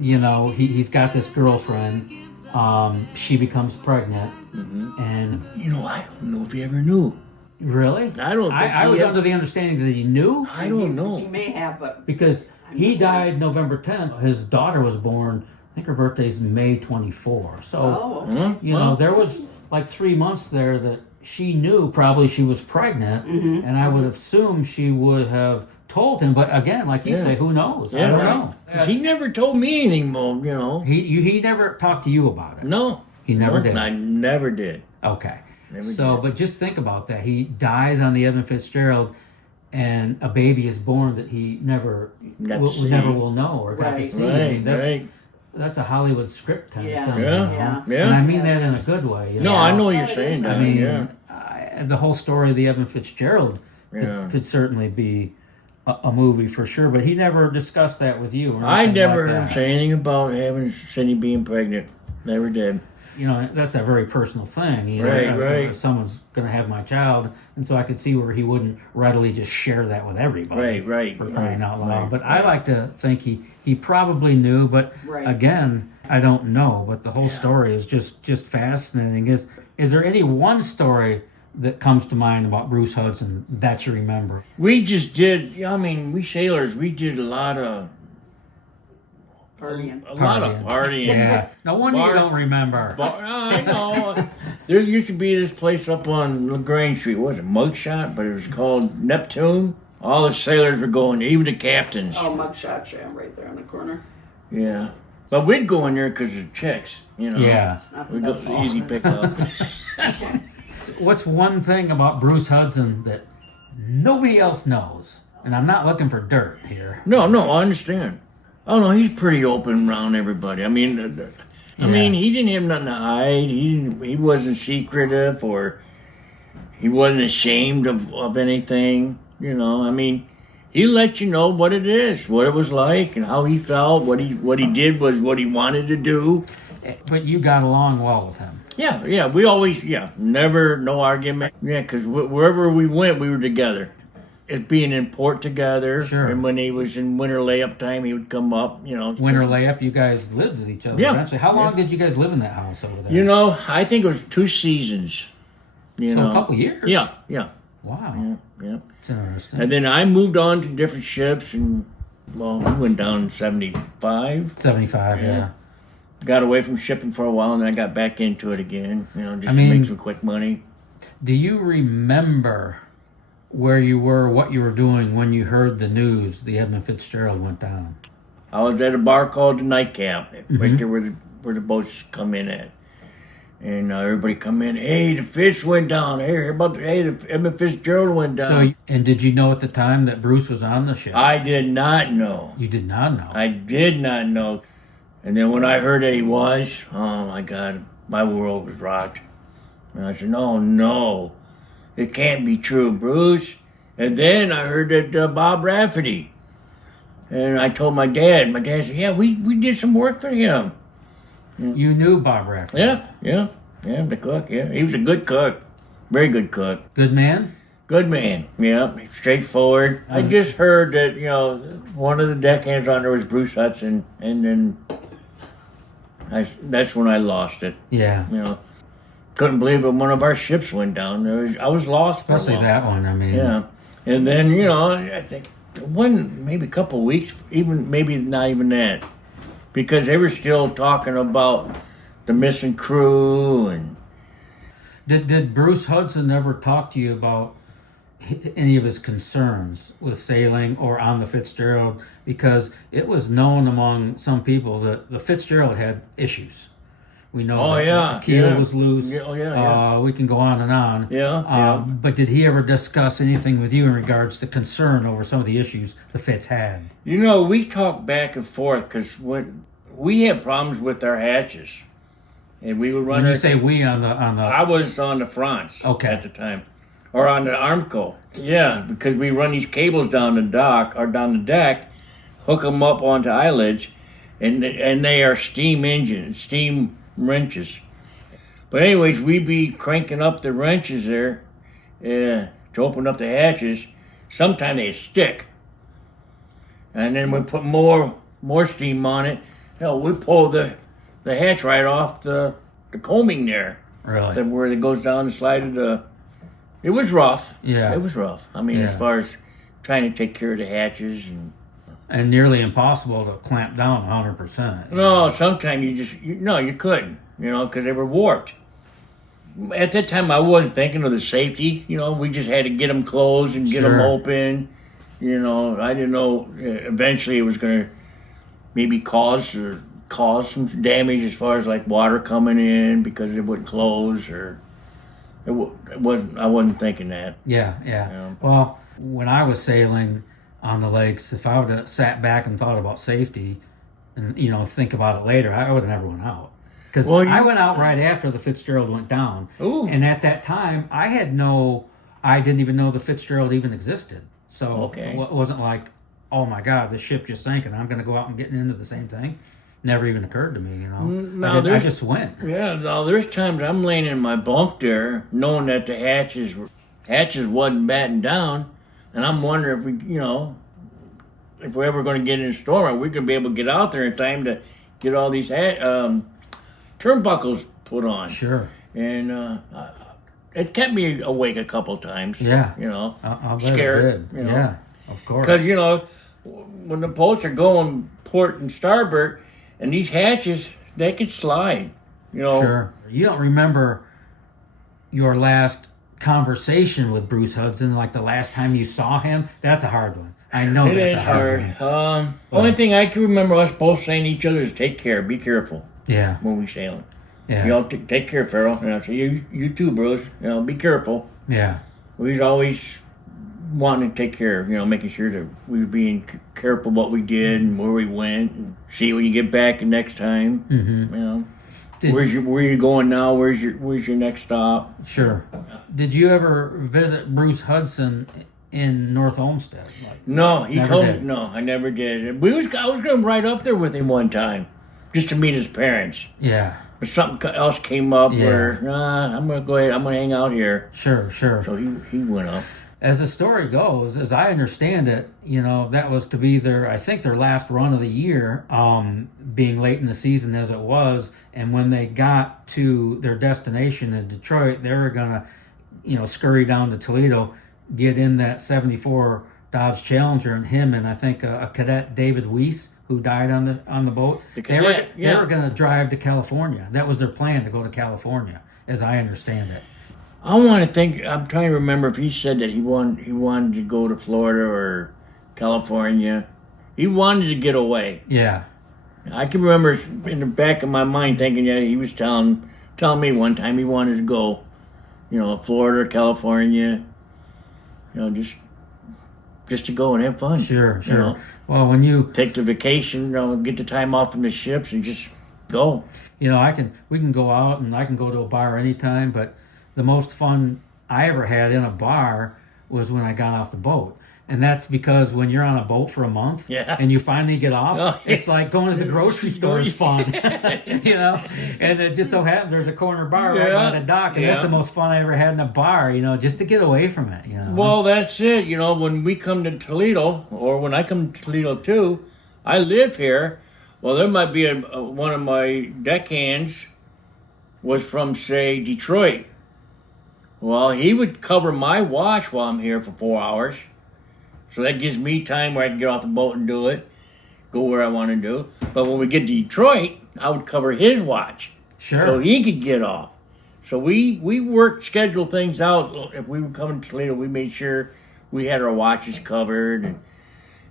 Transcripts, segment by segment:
You know, he's got this girlfriend. She becomes pregnant, and You know, I don't know if he ever knew. really, I don't think I he was ever- under the understanding that he knew I don't He know. may have, but because he died November 10th. His daughter was born. I think her birthday's May 24. So oh, okay. you know, there was like 3 months there that she knew probably she was pregnant, and I would assume she would have told him. But again, like you say, who knows? I don't know. 'Cause he never told me anything more, you know. He never talked to you about it. No. He never No, did. I never did. Okay. Never So, did. but just think about that. He dies on the Edmund Fitzgerald, and a baby is born that he never Got to will, see. never will know or got to Right. see. I Right, mean, that's right. that's a Hollywood script kind Yeah. of thing. Yeah, you know? Yeah. yeah. And I mean that in a good way. You No, know? I know what you're It saying. is. I Donnie, mean, yeah. the whole story of the Edmund Fitzgerald Yeah. could certainly be a movie for sure. But he never discussed that with you. Or I anything never like heard him that. say anything about having Cindy being pregnant. Never did. You know, that's a very personal thing. You Right, know, right. Someone's going to have my child, and so I could see where he wouldn't readily just share that with everybody. Right, For crying out loud. right, But I like to think he probably knew, but Right. again, I don't know. But the whole story is just fascinating. Is there any one story that comes to mind about Bruce Hudson that you remember? We just did, I mean, we sailors, we did a lot of Partying. partying. Yeah. No wonder you Bar- don't remember. I know. There used to be this place up on LaGrange Street. What was it? Mugshot, but it was called Neptune. All the sailors were going, even the captains. Oh, mugshot jam right there in the corner. Yeah. But we'd go in there because of chicks, you know. Yeah. Not the We'd go best easy song. pick up. What's one thing about Bruce Hudson that nobody else knows? And I'm not looking for dirt here. No, I understand. Oh no, he's pretty open around everybody. I mean, he didn't have nothing to hide. He wasn't secretive or he wasn't ashamed of anything. You know, I mean, he let you know what it is, what it was like, and how he felt. What he did was what he wanted to do. But you got along well with him. Yeah, we always, never, no argument. Yeah, because wherever we went, we were together. It's being in port together. Sure. And when he was in winter layup time, he would come up, you know. Winter layup, you guys lived with each other Yeah. eventually. How long did you guys live in that house over there? You know, I think it was 2 seasons. You so know. a couple years? Yeah. Wow. Yeah. It's interesting. And then I moved on to different ships, and, well, we went down in 75. 75, yeah. Got away from shipping for a while, and then I got back into it again, you know, just I mean- to make some quick money. Do you remember where you were, what you were doing when you heard the news the Edmund Fitzgerald went down? I was at a bar called the Nightcap, Mm-hmm. right there where the boats come in at. And everybody come in, hey, the Fitz went down. The Edmund Fitzgerald went down. So, and did you know at the time that Bruce was on the ship? I did not know. You did not know. I did not know. And then when I heard that he was, oh my God, my world was rocked. And I said, no, it can't be true, Bruce. And then I heard that Bob Rafferty. And I told my dad. My dad said, yeah, we did some work for him. You knew Bob Rafferty? Yeah, the cook, yeah. He was a good cook. Very good cook. Good man? Good man, yeah, straightforward. I just heard that, you know, one of the deckhands on there was Bruce Hudson, and then that's when I lost it. Yeah. You know, couldn't believe it. One of our ships went down. I was lost for a Especially while. that one, I mean. Yeah, and then, you know, I think maybe a couple of weeks, even maybe not even that, because they were still talking about the missing crew. And Did Bruce Hudson ever talk to you about any of his concerns with sailing or on the Fitzgerald? Because it was known among some people that the Fitzgerald had issues. We know that the keel was loose. We can go on and on. Yeah. But did he ever discuss anything with you in regards to concern over some of the issues the Fitz had? You know, we talked back and forth because when we had problems with our hatches, and we would run. When you say we on the I was on the fronts at the time, or on the Armco. Yeah, because we run these cables down the dock or down the deck, hook them up onto eyelids, and they are steam engines, steam wrenches. But anyways, we'd be cranking up the wrenches there to open up the hatches. Sometimes they stick. and then we put more steam on it. Hell, we pulled the hatch right off the combing there. Really? Where it goes down the slide of the. It was rough. Yeah. It was rough. I mean, as far as trying to take care of the hatches and nearly impossible to clamp down 100%. No, sometimes you couldn't, because they were warped. At that time, I wasn't thinking of the safety. We just had to get them closed and get them open. I didn't know eventually it was going to maybe cause some damage as far as like water coming in because it wouldn't close or it wasn't. I wasn't thinking that. Yeah. Well, when I was sailing on the lakes, if I would have sat back and thought about safety and think about it later, I would have never went out. Because I went out right after the Fitzgerald went down. Ooh. And at that time, I didn't even know the Fitzgerald even existed. So it wasn't like, oh my God, the ship just sank and I'm going to go out and get into the same thing. Never even occurred to me, I just went. Yeah, now there's times I'm laying in my bunk there, knowing that the hatches wasn't batting down, and I'm wondering if we're ever going to get in a storm, are we going to be able to get out there in time to get all these turnbuckles put on? Sure. And it kept me awake a couple times. Yeah. I'll bet scared. It did. Yeah, of course. Because when the boats are going port and starboard, and these hatches, they could slide. Sure. You don't remember your last conversation with Bruce Hudson, like the last time you saw him? That's a hard one. I know that's a hard one. Only thing I can remember us both saying to each other is take care, be careful. Yeah. When we sailing. Yeah. Take care, Farrell. And I say, you too, Bruce. Be careful. Yeah. We was always wanting to take care of, making sure that we were being careful what we did and where we went, and see when you get back the next time. Mm-hmm. Where you going now? Where's your next stop? Sure. Did you ever visit Bruce Hudson in North Olmsted? No, he told me. No, I never did. I was going to ride up there with him one time, just to meet his parents. Yeah. But something else came up where I'm going to go ahead. I'm going to hang out here. Sure. So he went up. As the story goes, as I understand it, that was to be their last run of the year, being late in the season as it was. And when they got to their destination in Detroit, they were going to, scurry down to Toledo, get in that 74 Dodge Challenger, and him and I think a cadet, David Weiss, who died on the boat. They were going to drive to California. That was their plan, to go to California, as I understand it. I'm trying to remember if he said that he wanted to go to Florida or California. He wanted to get away. Yeah. I can remember in the back of my mind thinking, he was telling me one time he wanted to go, Florida, California, just to go and have fun. Sure. Well, when you take the vacation, get the time off from the ships and just go. We can go out and I can go to a bar anytime, but the most fun I ever had in a bar was when I got off the boat. And that's because when you're on a boat for a month and you finally get off, it's like going to the grocery store is fun. And it just so happens there's a corner bar right by the dock, and that's the most fun I ever had in a bar, just to get away from it. Well, that's it. When we come to Toledo, or when I come to Toledo too, I live here. Well, there might be one of my deckhands was from, say, Detroit. Well, he would cover my watch while I'm here for 4 hours. So that gives me time where I can get off the boat and do it, go where I want to do. But when we get to Detroit, I would cover his watch. Sure. So he could get off. So we scheduled things out. If we were coming to Toledo, we made sure we had our watches covered.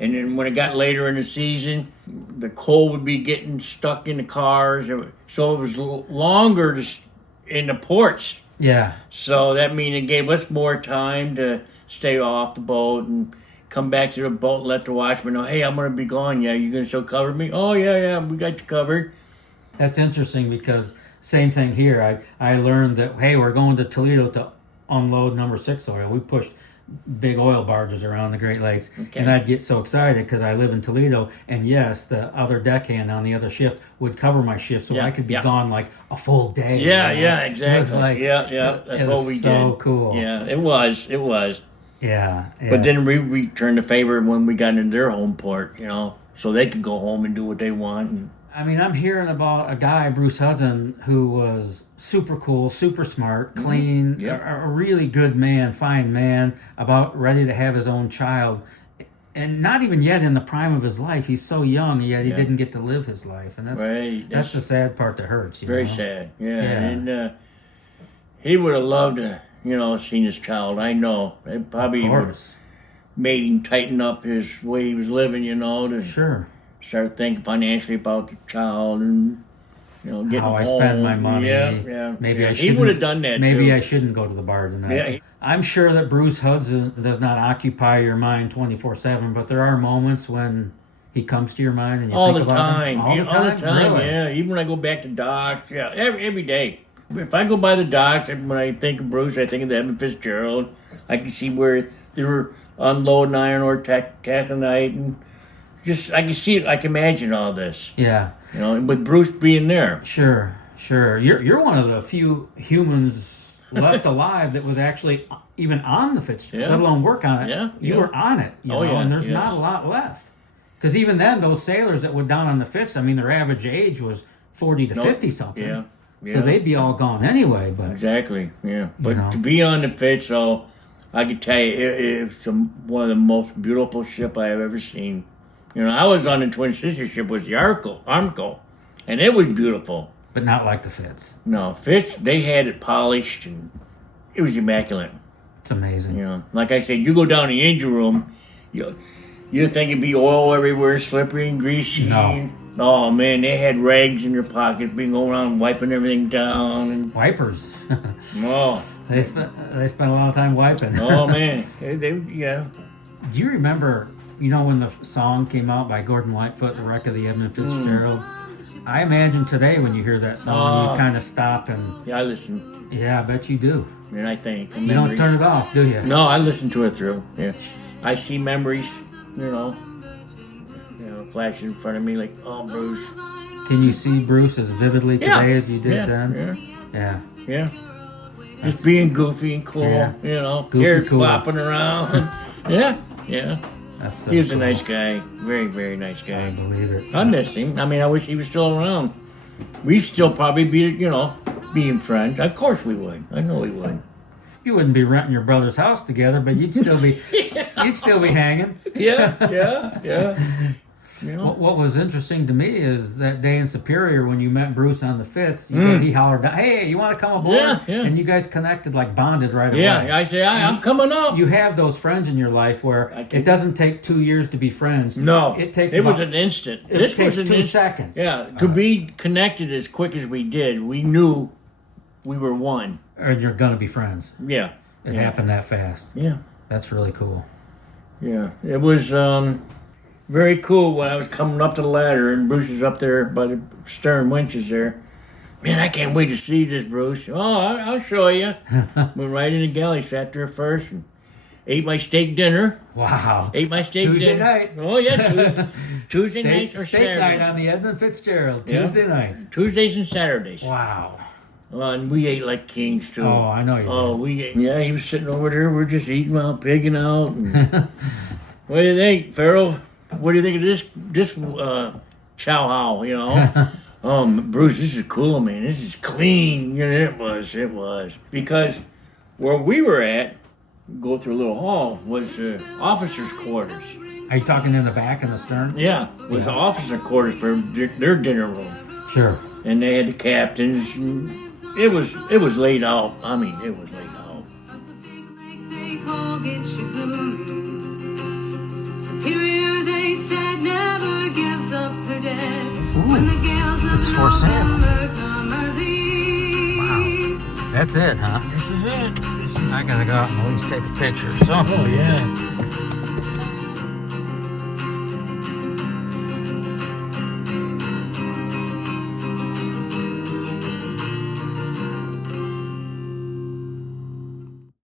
And then when it got later in the season, the coal would be getting stuck in the cars. So it was longer in the ports. Yeah. So that means it gave us more time to stay off the boat and come back to the boat and let the watchman know, hey, I'm going to be gone. Yeah, you going to still cover me? Oh, yeah, we got you covered. That's interesting because same thing here. I learned that, hey, we're going to Toledo to unload number 6 oil. We pushed big oil barges around the Great Lakes. Okay. And I'd get so excited because I live in Toledo. And yes, the other deckhand on the other shift would cover my shift so I could be gone like a full day. Yeah, exactly. It was like, that's what we did. So cool. Yeah, it was. Yeah. But then we returned the favor when we got into their home port, you know, so they could go home and do what they want. And, I mean, I'm hearing about a guy, Bruce Hudson, who was super cool, super smart, clean, Yep. a really good man, fine man, about ready to have his own child. And not even yet in the prime of his life. He's so young, yet he didn't get to live his life. And that's the sad part that hurts. Very know? sad, yeah. And he would have loved to, you know, seen his child. I know. It probably would have made him tighten up his way he was living, you know, to start thinking financially about the child and, you know, getting how I home. spend my money. Yeah. Maybe I he would have done that. Maybe too. I shouldn't go to the bar tonight. Yeah. I'm sure that Bruce Hudson does not occupy your mind 24/7, but there are moments when he comes to your mind and you all think the about time. him. All the time. Really? Yeah. Even when I go back to docks, every day. If I go by the docks, when I think of Bruce, I think of the Edmund Fitzgerald. I can see where they were unloading iron ore taconite, and just I can see it. I can imagine all this. Yeah. You know, with Bruce being there. Sure. You're one of the few humans left alive that was actually even on the Fitzgerald, let alone work on it. Yeah. You were on it. You know, and there's not a lot left. Because even then, those sailors that went down on the Fitz, I mean, their average age was 40 to 50 something. Yeah. So they'd be all gone anyway. But exactly. Yeah. But you know. to be on the Fitz, so I could tell you, it's one of the most beautiful ship I have ever seen. You know, I was on the Twin Sisters ship, was the Armco, and it was beautiful. But not like the Fitz. No, Fitz, they had it polished, and it was immaculate. It's amazing. You know, like I said, you go down the engine room, you think it'd be oil everywhere, slippery and greasy. No. Oh, man, they had rags in their pockets, being going around wiping everything down. And, Wipers. oh. They spent a lot of time wiping. Oh, man. Yeah. Do you remember, you know, when the song came out by Gordon Lightfoot, The Wreck of the Edmund Fitzgerald? I imagine today when you hear that song, you kind of stop and... Yeah, I listen. Yeah, I bet you do. And I think. You don't turn it off, do you? No, I listen to it through. Yeah. I see memories, you know, flash in front of me like, oh, Bruce. Can you see Bruce as vividly today as you did then? Yeah. Just being goofy and cool, you know. Goofy, hair cool. flopping around. Yeah. That's so he was cool. a nice guy. Very, very nice guy. I believe it. I miss him. I mean, I wish he was still around. We'd still probably be, you know, being friends. Of course we would. I know we would. You wouldn't be renting your brother's house together, but you'd still be you'd still be hanging. Yeah. You know? What was interesting to me is that day in Superior when you met Bruce on the Fitz, he hollered down, "Hey, you want to come aboard?" Yeah. And you guys connected, like bonded right away. Yeah, I say, I'm coming up. You have those friends in your life where it doesn't take 2 years to be friends. No, it takes. It was an instant. This takes was 2 seconds. Yeah, to be connected as quick as we did, we knew we were one. Or you're gonna be friends. Yeah, it happened that fast. Yeah, that's really cool. Yeah, it was very cool when I was coming up the ladder and Bruce is up there by the stern winches there. Man, I can't wait to see this, Bruce. Oh, I'll show you. Went right in the galley, sat there first, and ate my steak dinner. Wow. Ate my steak Tuesday dinner. night. Oh, yeah, Tuesday nights or steak Saturdays. night on the Edmund Fitzgerald. Tuesday nights. Tuesdays and Saturdays. Wow. And we ate like kings, too. Oh, I know you did. Oh, we ate. Yeah, he was sitting over there. We're just eating out, pigging out. And what do you think, Farrell? What do you think of this chow how, you know? Bruce, this is cool, man. This is clean. You know, it was. Because where we were at, go through a little hall, was officers' quarters. Are you talking in the back and the stern? Yeah, it was the officer quarters for their dinner room. Sure. And they had the captains. It was laid out. I mean, it was laid out. Superior, they said, never gives up her dead. Ooh, when the gales of it's for sale. November come early. Wow. That's it, huh? This is it. I gotta go out and at least take a picture. So, Oh, yeah.